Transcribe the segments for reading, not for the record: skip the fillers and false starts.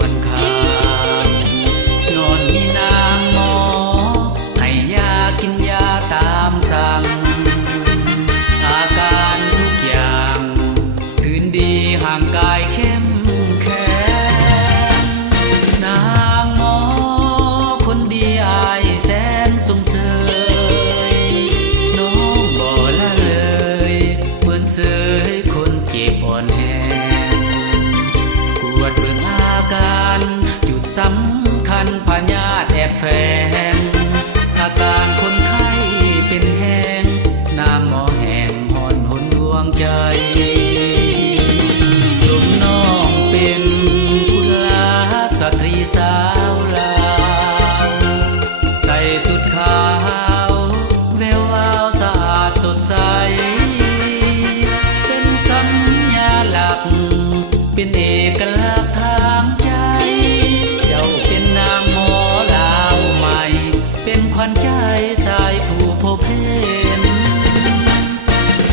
วนคานอนมีนางหมอให้ยากินยาตามสั่งอาการทุกอย่างคืนดีห่างกายเข้มแข็งนางหมอคนดีอายแสนสงเสยน้องบ่ละเลยเหมือนเสยคนเจ็บอ่อนแห้งปวดเบิ่งอาการจุดสำคัญพญาติแอบแฝงอาการคนไข้เป็นแห้งนางหมอแห่งหอนหนดวงใจสมน้องเป็นกุลาสตรีสาวลาวใส่สุดขาวแวววาวสะอาดสดใสเป็นสัญญาหลักเป็นเอกลักษณ์ทางใจเจ้าเป็นนางหมอลาวใหม่เป็นขวัญใจสายผู้พบเห็น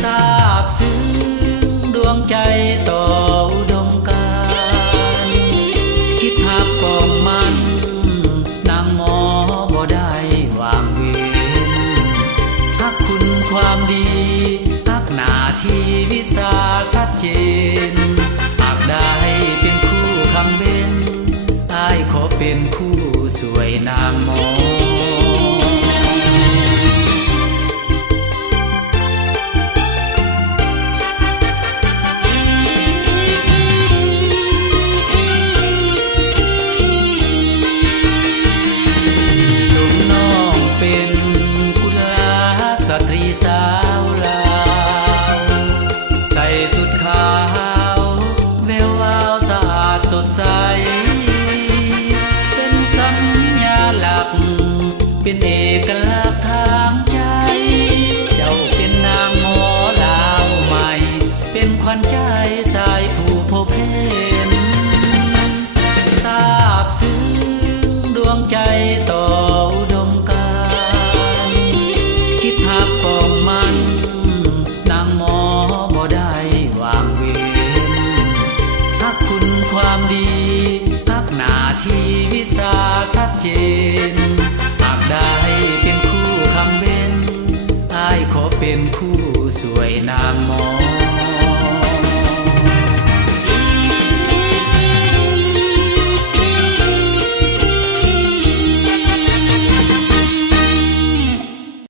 ทราบซึ้งดวงใจต่ออุดมการณ์คิดหักป้องมันนางหมอบ่ได้วางเว้นหักคุณความดีหักหน้าที่วิสาชัดเจนหากได้เป็นคู่คำเว้นอ้ายขอเป็นคู่สวยนางหมอเป็นกุลาสตรีสาวลาวใส่สุดขาวแวววาวสะอาดสดใสเป็นสัญญาหลักเป็นเอกลักษณ์ทางใจเจ้าเป็นนางหมอลาวใหม่เป็นขวัญใจสายผู้พบเห็นทราบซึ้งดวงใจต่ออุดมการณ์คิดหักป้องมันนางหมอบ่ได้วางเว้นหักคุณความดีหักหน้าที่วิสาชัดเจนหากได้เป็นคู่คำเว้นอ้ายขอเป็นคู่